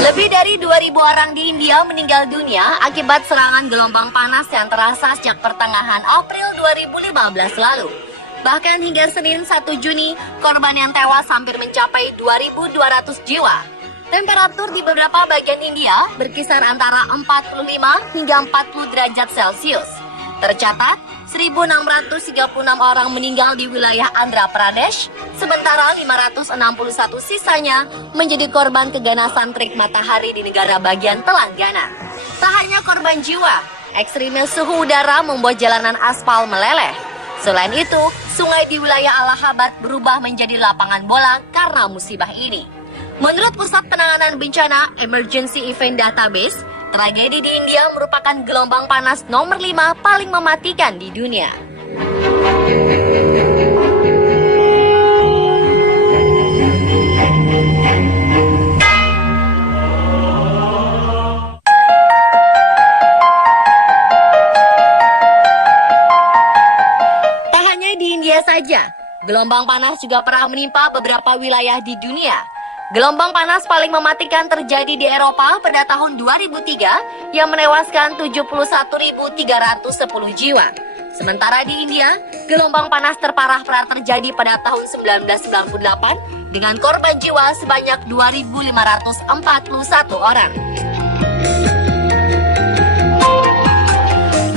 Lebih dari 2.000 orang di India meninggal dunia akibat serangan gelombang panas yang terasa sejak pertengahan April 2015 lalu. Bahkan hingga Senin 1 Juni, korban yang tewas hampir mencapai 2.200 jiwa. Temperatur di beberapa bagian India berkisar antara 45 hingga 40 derajat Celcius. Tercatat, 1.636 orang meninggal di wilayah Andhra Pradesh, sementara 561 sisanya menjadi korban keganasan terik matahari di negara bagian Telangana. Tak hanya korban jiwa, ekstrimnya suhu udara membuat jalanan aspal meleleh. Selain itu, sungai di wilayah Allahabad berubah menjadi lapangan bola karena musibah ini. Menurut Pusat Penanganan Bencana Emergency Event Database, tragedi di India merupakan gelombang panas nomor 5 paling mematikan di dunia. Tak hanya di India saja, gelombang panas juga pernah menimpa beberapa wilayah di dunia. Gelombang panas paling mematikan terjadi di Eropa pada tahun 2003 yang menewaskan 71.310 jiwa. Sementara di India, gelombang panas terparah pernah terjadi pada tahun 1998 dengan korban jiwa sebanyak 2.541 orang.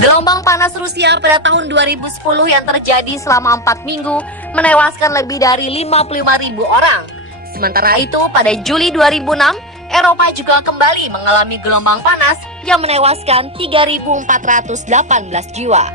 Gelombang panas Rusia pada tahun 2010 yang terjadi selama 4 minggu menewaskan lebih dari 55.000 orang. Sementara itu, pada Juli 2006, Eropa juga kembali mengalami gelombang panas yang menewaskan 3.418 jiwa.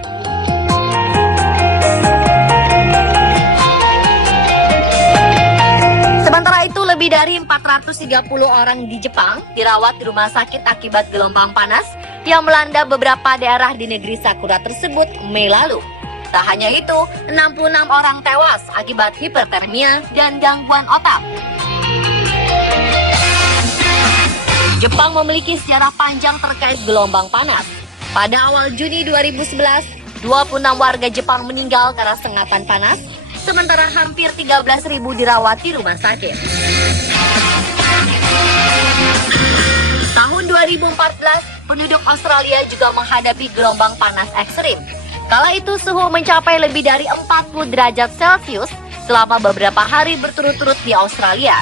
Sementara itu, lebih dari 430 orang di Jepang dirawat di rumah sakit akibat gelombang panas yang melanda beberapa daerah di negeri Sakura tersebut Mei lalu. Tak hanya itu, 66 orang tewas akibat hipertermia dan gangguan otak. Jepang memiliki sejarah panjang terkait gelombang panas. Pada awal Juni 2011, 26 warga Jepang meninggal karena sengatan panas, sementara hampir 13.000 dirawat di rumah sakit. Tahun 2014, penduduk Australia juga menghadapi gelombang panas ekstrim. Kala itu suhu mencapai lebih dari 40 derajat Celcius selama beberapa hari berturut-turut di Australia.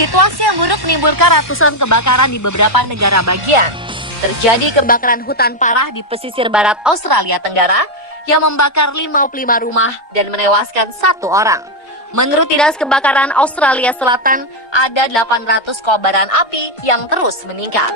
Situasi yang buruk menimbulkan ratusan kebakaran di beberapa negara bagian. Terjadi kebakaran hutan parah di pesisir barat Australia Tenggara yang membakar 55 rumah dan menewaskan 1 orang. Menurut Dinas Kebakaran Australia Selatan, ada 800 kobaran api yang terus meningkat.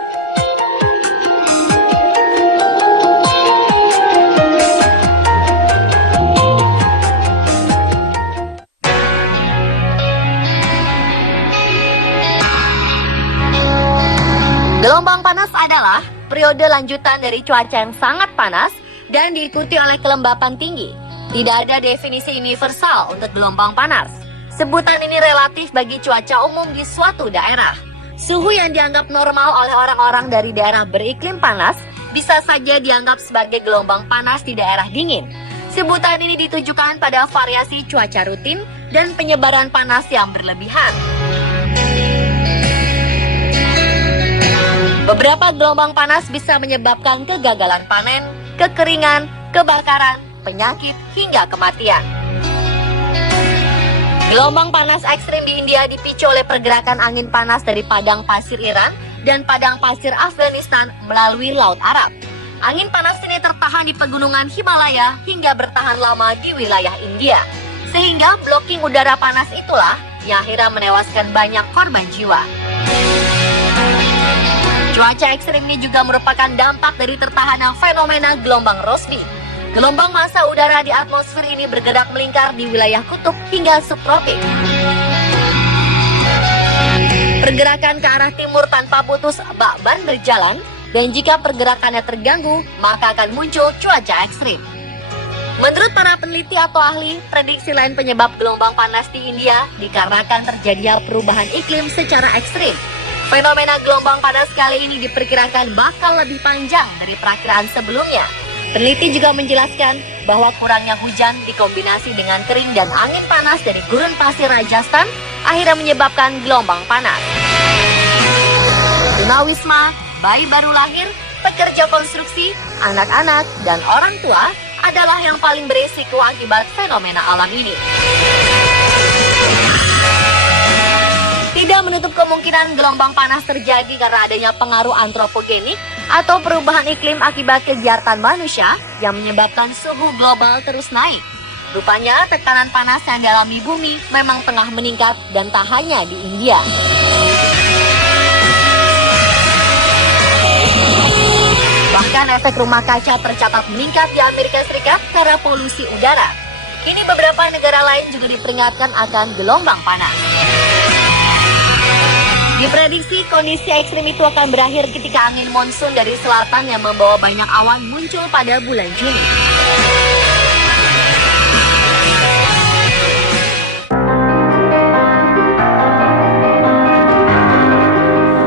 Gelombang panas adalah periode lanjutan dari cuaca yang sangat panas dan diikuti oleh kelembapan tinggi. Tidak ada definisi universal untuk gelombang panas. Sebutan ini relatif bagi cuaca umum di suatu daerah. Suhu yang dianggap normal oleh orang-orang dari daerah beriklim panas bisa saja dianggap sebagai gelombang panas di daerah dingin. Sebutan ini ditujukan pada variasi cuaca rutin dan penyebaran panas yang berlebihan. Beberapa gelombang panas bisa menyebabkan kegagalan panen, kekeringan, kebakaran, penyakit, hingga kematian. Gelombang panas ekstrim di India dipicu oleh pergerakan angin panas dari padang pasir Iran dan padang pasir Afghanistan melalui Laut Arab. Angin panas ini tertahan di pegunungan Himalaya hingga bertahan lama di wilayah India. Sehingga blocking udara panas itulah yang akhirnya menewaskan banyak korban jiwa. Cuaca ekstrim ini juga merupakan dampak dari tertahannya fenomena gelombang Rossby. Gelombang massa udara di atmosfer ini bergerak melingkar di wilayah kutub hingga subtropik. Pergerakan ke arah timur tanpa putus bak ban berjalan, dan jika pergerakannya terganggu, maka akan muncul cuaca ekstrim. Menurut para peneliti atau ahli, prediksi lain penyebab gelombang panas di India dikarenakan terjadinya perubahan iklim secara ekstrim. Fenomena gelombang panas kali ini diperkirakan bakal lebih panjang dari perakiraan sebelumnya. Peneliti juga menjelaskan bahwa kurangnya hujan dikombinasi dengan kering dan angin panas dari gurun pasir Rajasthan akhirnya menyebabkan gelombang panas. Tunawisma, bayi baru lahir, pekerja konstruksi, anak-anak, dan orang tua adalah yang paling berisiko akibat fenomena alam ini. Tidak menutup kemungkinan gelombang panas terjadi karena adanya pengaruh antropogenik atau perubahan iklim akibat kegiatan manusia yang menyebabkan suhu global terus naik. Rupanya tekanan panas yang dialami bumi memang tengah meningkat dan tak hanya di India. Bahkan efek rumah kaca tercatat meningkat di Amerika Serikat karena polusi udara. Kini beberapa negara lain juga diperingatkan akan gelombang panas. Diprediksi kondisi ekstrim itu akan berakhir ketika angin monsun dari selatan yang membawa banyak awan muncul pada bulan Juni.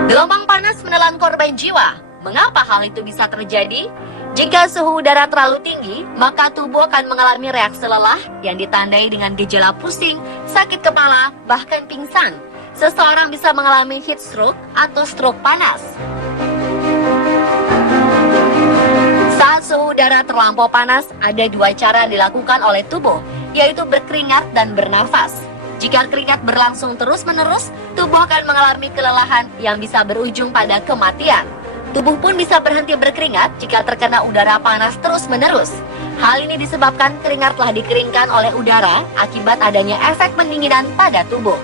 Gelombang panas menelan korban jiwa. Mengapa hal itu bisa terjadi? Jika suhu udara terlalu tinggi, maka tubuh akan mengalami reaksi lelah yang ditandai dengan gejala pusing, sakit kepala, bahkan pingsan. Seseorang bisa mengalami heat stroke atau stroke panas. Saat suhu udara terlampau panas, ada dua cara yang dilakukan oleh tubuh, yaitu berkeringat dan bernafas. Jika keringat berlangsung terus-menerus, tubuh akan mengalami kelelahan yang bisa berujung pada kematian. Tubuh pun bisa berhenti berkeringat jika terkena udara panas terus-menerus. Hal ini disebabkan keringat telah dikeringkan oleh udara akibat adanya efek pendinginan pada tubuh.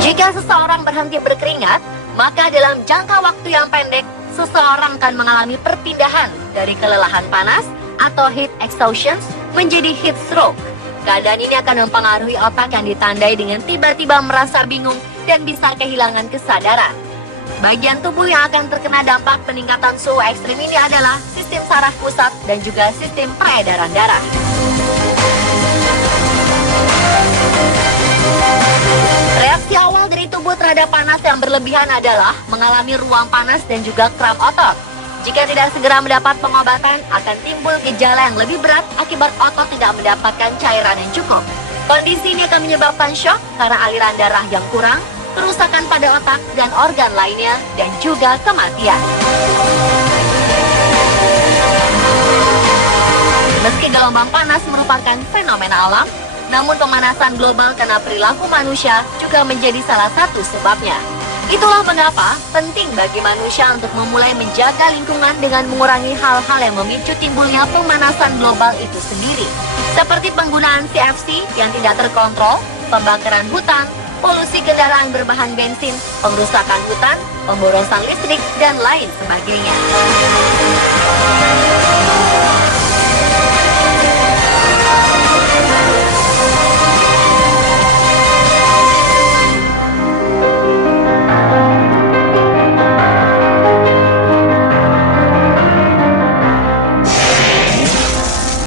Jika seseorang berhenti berkeringat, maka dalam jangka waktu yang pendek, seseorang akan mengalami perpindahan dari kelelahan panas atau heat exhaustion menjadi heat stroke. Keadaan ini akan mempengaruhi otak yang ditandai dengan tiba-tiba merasa bingung dan bisa kehilangan kesadaran. Bagian tubuh yang akan terkena dampak peningkatan suhu ekstrim ini adalah sistem saraf pusat dan juga sistem peredaran darah. Reaksi awal dari tubuh terhadap panas yang berlebihan adalah mengalami ruang panas dan juga kram otot. Jika tidak segera mendapat pengobatan, akan timbul gejala yang lebih berat akibat otot tidak mendapatkan cairan yang cukup. Kondisi ini akan menyebabkan shock karena aliran darah yang kurang, kerusakan pada otak dan organ lainnya, dan juga kematian. Meski gelombang panas merupakan fenomena alam, namun pemanasan global karena perilaku manusia juga menjadi salah satu sebabnya. Itulah mengapa penting bagi manusia untuk memulai menjaga lingkungan dengan mengurangi hal-hal yang memicu timbulnya pemanasan global itu sendiri, seperti penggunaan CFC yang tidak terkontrol, pembakaran hutan, polusi kendaraan berbahan bensin, pengrusakan hutan, pemborosan listrik, dan lain sebagainya.